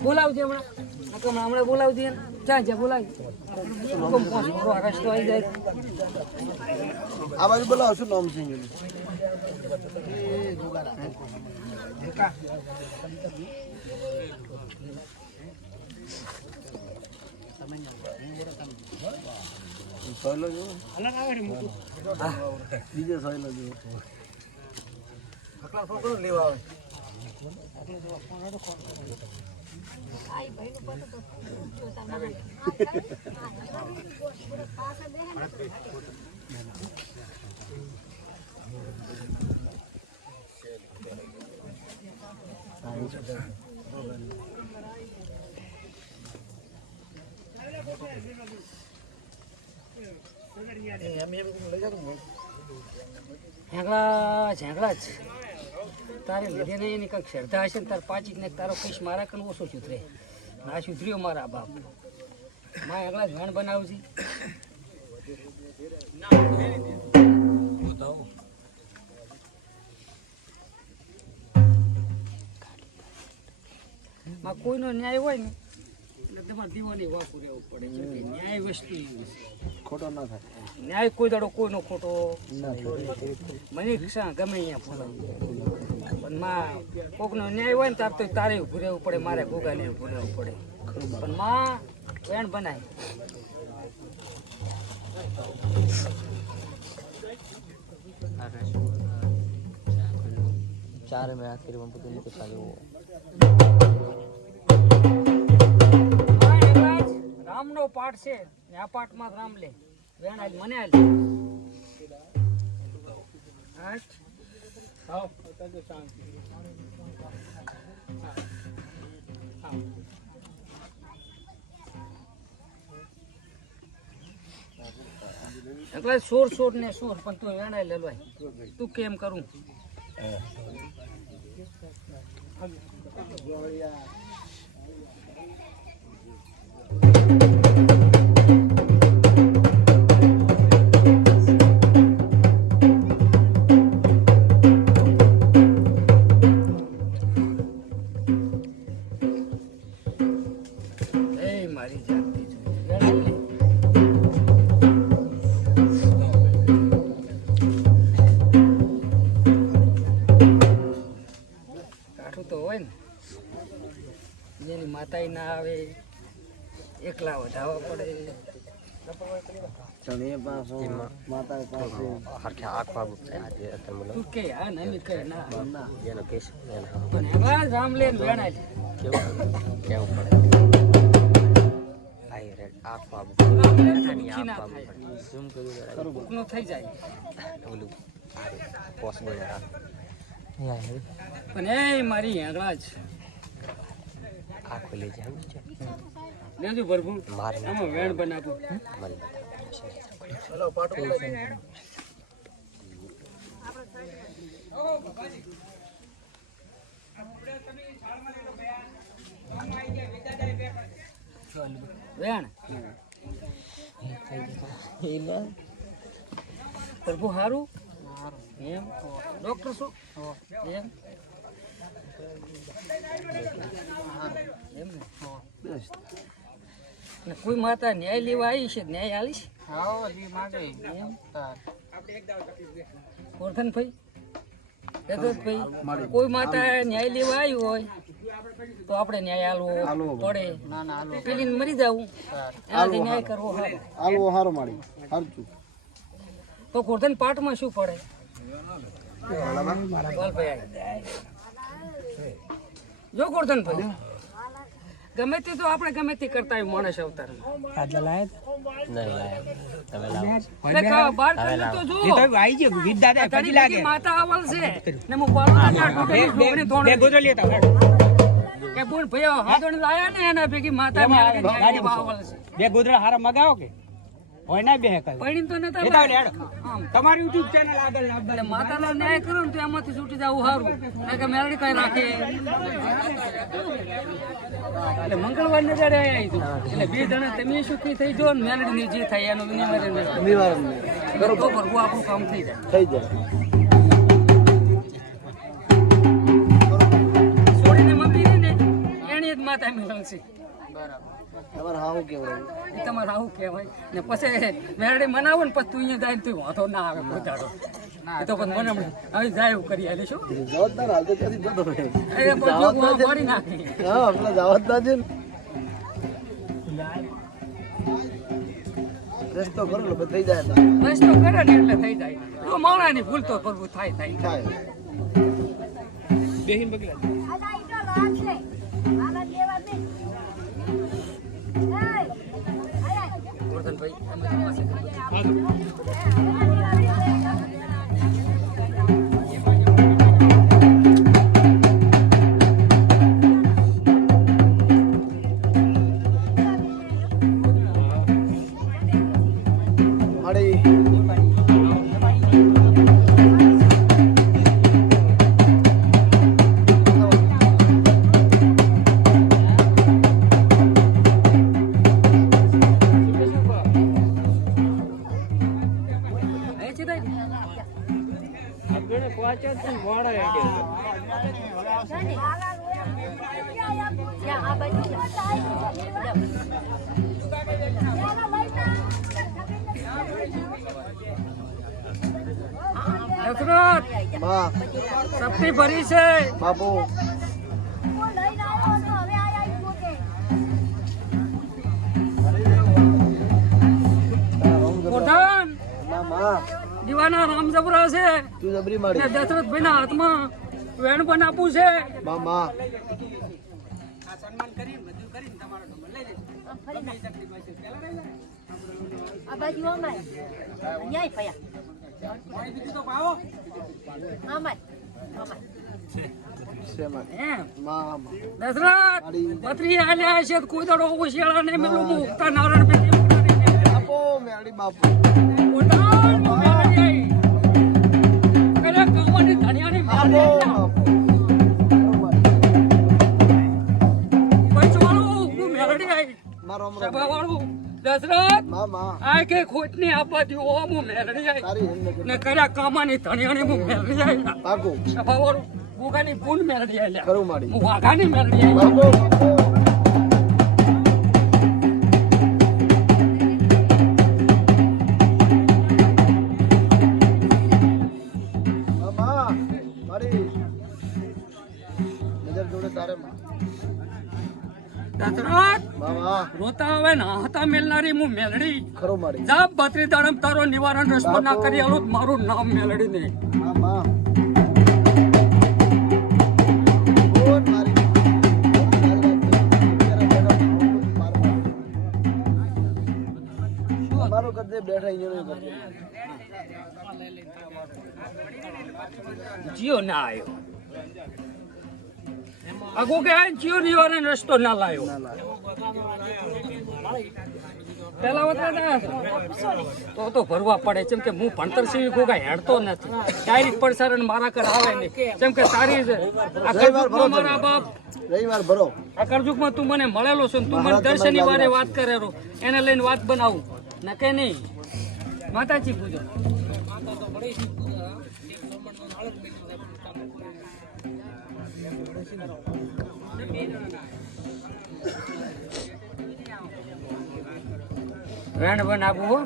બોલાવજે હમણાં બોલાવજે ક્યાં છે બોલાવી રસ્તો આવી જાય આ બાજુ બોલાવો શું નામ છે સોયલો જો અલગ આવે રે મુકુ બીજો સોયલો જો આટલા ફોકરો લેવા આવે આઈ ભાઈ નું પતો જોતા ના ઝેંગડા જ તારે લીધે નહીં એની કંઈક શ્રદ્ધા હશે ને તાર પાચી ને તારો કઈશ મારા કણ ઓછો સુધરે ના સુધર્યો મારા બાપ માં એકલા જ વેણ બનાવું છે માં કોઈનો ન્યાય હોય ને એટલે તમારે દીવાની વાપું રહેવું પડે છે ન્યાય વસ્તુ ખોટો ના થાય ન્યાય કોઈ દાડો કોઈનો ખોટો મને ગમે અહીંયા ફોલાવું પણ માં કોકનો ન્યાય હોય ને તાર તો તારે ઊભું રહેવું પડે મારે ગોગાને ઊભું રહેવું પડે પણ માં વેણ બનાય चार में आखिर में पता नहीं कुछ आगे राम नो पाठ से आ पाठ में राम ले वेण आज मने आज आज आओ तो शांति એટલે સોર સોર ને સોર પણ તું વેણાય લેવાય તું કેમ કરું મારી જાતી તો હોય ને જેની માતા ના આવે એકલા વધાવવા પડે ચણે પાસો માતા પાસે हरखे आँख बाबू आज તું કે હા નમી કે ના જેનો કેસ પણ એમાં રામ લેન વેણાય કેવું પડે આઈ રે આँख બાબુ દુખી ના થાય ઝૂમ કરું દુખનો થઈ જાય ઓલું પોસિબલ યાર પણ એ મારી હેંગળા જ આખો લઈ જાય લેજો ભરભૂ આમાં વેણ બનાવું ચલો પાટો વેણ ભરભૂ હારું એમ ડોક્ટર શું એમ ને કોઈ માતા ન્યાય લેવા આવી છે ન્યાય આલીશ ગોરધનભાઈ ભાઈ કોઈ માતા ન્યાય લેવા આવ્યું હોય તો આપણે ન્યાય આલવો પડે પેલી મરી જવું એનાથી ન્યાય કરવો હારો માડી હારચું તો ગોરધન પાઠમાં શું પડે જો ગોરધનભાઈ ગમે તે તો આપણે ગમે તે કરતા હોય માણસ અવતાર માતા આવલ છે ને હું કે બોલ ભાઈ હાથોડી લાયા ને એના ભેગી માતા આવલ છે બે ગોદડા હારા મગાવો કે હોય ના બેહે કઈ પૈણી તો નતા લેતા આવો, લાયા. લેડો. આમ. તમારી યુટ્યુબ ચેનલ આગળ એટલે લાવવાની. માતાનો ન્યાય કરો ને તો એમાંથી છૂટી જવું સારું કારણ કે મેલડી કઈ રાખે એટલે મંગળવાર ને જયારે આવી તું એટલે બે જણા તમે સુખી થઈ જો ને મેલડી ની જે થાય એનું નિવારણ તો ભરવું આપણું કામ થઈ જાય છોડીને મમ્મી ને એની જ માતા મેળવશે તમારે હાવું કેવું એ તમારે આવું કહેવાય ને પછી મેરડી મનાવો ને પછી તું અહીંયા જાય ને તું વાંધો ના આવે પોતાડો એ તો પછી મને હવે જાય એવું કરી આલે શું જવાબદાર હાલ તો ત્યાંથી જતો રહે એ પછી મારી નાખી હા આપણા જવાબદાર છે ને રસ્તો કરો એટલે બધું થઈ જાય તો. રસ્તો કરે ને એટલે થઈ જાય તો માણાની ભૂલ તો કરવું થાય થાય બેહીને બગલા. આગળ પહોંચ્યા જ ને મોડા આવી ગયા. દશરથ માં સપની ભરી છે બાપુ કોઠાન ના માં દીવાના રામ જબરા છે તું જબરી ને મારી દશરથભાઈ ના હાથમાં વેણ પણ આપવું છે માં આ બાજુ અમાય ન્યાય ફયા અમાય શેમાં એમ માં દશરથ પત્રી આલ્યા છે કોઈ દડો ઓશિયાળા ને મેલું મુક્તા નારાયણ બેટી બાપુ મેળી બાપુ કોઠાન મેલડી આઈ પેલા કામની ધણિયાની બાપુ પૈસવાળું હું મેલડી આઈ મારો અમરો સભાવાળું દશરથ માં આ કે ખોટની આપવાથી ઓ હું મેલડી આઈ તારી હિંમત ને કર્યા કામાની ધણિયાની હું મેલડી આઈ બાપુ સભાવાળું ગુગાની પૂન મેલડી આઈ ખરું માડી હું વાઘાની મેલડી આઈ બાપુ માં મારી નજર જોડે તારે માં દશરથ બાબા રોતા હવે ના હતા મેલનારી હું મેલડી ખરો મારી જા બત્રી દાડમ તારો નિવારણ રસ્તો ના કરી આલું મારું નામ મેલડી નહીં માં બોલ મારી મારો કદે બેઠા અહીંયા કરજે જીઓ ના આવ્યો આગો કે આ જીઓ નિવારણ રસ્તો ના લાયો પેલા વખતે તો ભરવા પડે જેમ કે હું ભણતર સિવાય કોઈ કાંઈ હેડતો નથી ડાયરેક્ટ પડસારણ મારા કર આવે નહીં જેમ કે તારી છે આ કરજુકમાં મારા બાપ રવિવાર ભરો આ કરજુકમાં તું મને મળેલો છે ને તું મને દર શનિવારે વાત કરેલો એને લઈને વાત બનાવું ના કે નહીં માતાજી પૂજો વેણ બન આપવું હો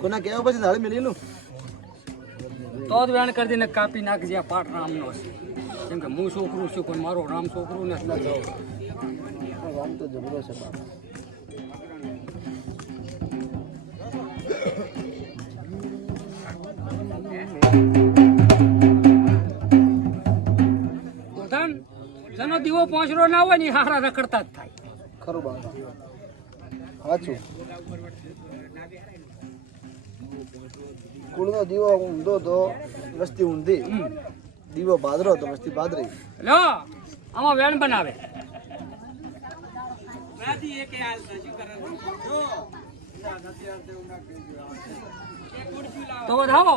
કોના કેવા પછી ધાડી મેલી તો જ વેણ કરી દઈને કાપી નાખજે આ પાઠ રામનો છે કેમ કે હું છોકરું છું પણ મારો રામ છોકરું નથી રામ તો જબરો છે બાપ પોતાન જેનો દીવો પહોંચરો ના હોય ને એ હારા રખડતા જ થાય ખરું બાપ સાચું કુળનો દીવો ઊંધો તો વસ્તી ઊંધી દીવો ભાદરો તો વસ્તી ભાદરી લો આમાં વેણ બનાવે તો વધાવો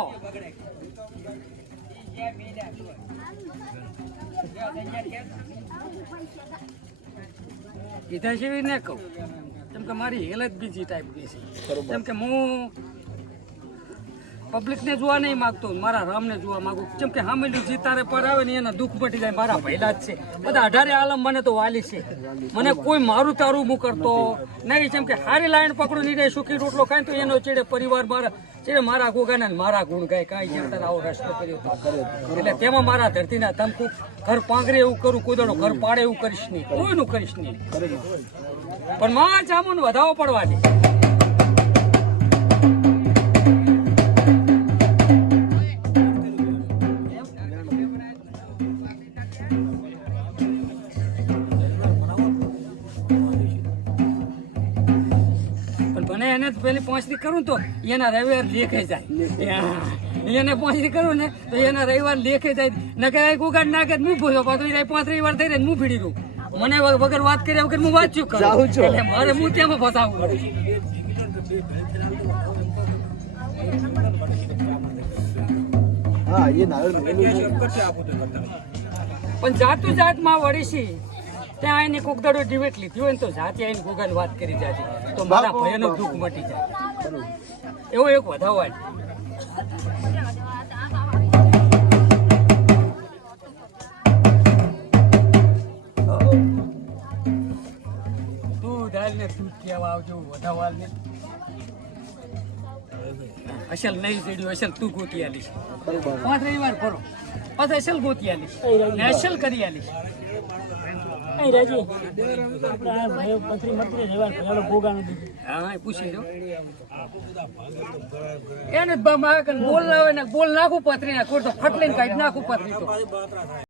કીધા જેવી ને કહું કેમ કે મારી હેલત બીજી ટાઈપની છે કેમ કે હું પબ્લિકને જોવા નહીં માંગતો મારા રામને જોવા માંગુ કેમ કે સામેલું જીતારે પર આવે ને એના દુઃખ મટી જાય મારા ભયલા જ છે બધા 18 આલમ મને તો વાલી છે મને કોઈ મારું તારું હું કરતો નહીં કેમ કે હારી લાઈન પકડું નહીં સુખી રોટલો ખાય તો એનો ચેડે પરિવાર મારા ચેડે મારા ગોગાના ને મારા ગુણ ગાય કાંઈ જંતર આવો રસ્તો કર્યો એટલે તેમાં મારા ધરતીના ધમકું ઘર પાંગરે એવું કરું કોદડો ઘર પાડે એવું કરીશ નહીં કોઈનું કરીશ નહીં પણ માં જામુન વધાવો પડવાની એને પેલી પહોંચતી કરું તો એના રવિવાર લેખે જાય એને પહોંચતી કરું ને તો એના રવિવાર લેખે જાય ન કે ગુગાડ ના કે હું ભૂલો પાછો 35 વાર થઈ રહે હું ભીડી દઉં મને વગર વાત કર્યા વગર હું વાંચ્યું કરું એટલે મારે હું ત્યાં ફસાવું પણ જાતું જાતમાં વળીશી ત્યાં એની કોક દાડો ડિબેટ લીધી હોય ને તો જાતે આવીને ગુગાની વાત કરી જાય તો મારા ભયનું દુઃખ મટી જાય એવો એક વધાવો તું દાલ ને તું કેવા આવજો વધાવાલ ને અસલ નહીં ચડ્યું અસલ તું ગોતી આલીશ 5 રવિવાર ફરો પછી અસલ ગોતી આલીશ ને અસલ કરી આલીશ પૂછી દો એને બોલ લાવે ને બોલ નાખું પથરી ના કોઈ તો ફટ લઈને કાઢી નાખું પથરી તો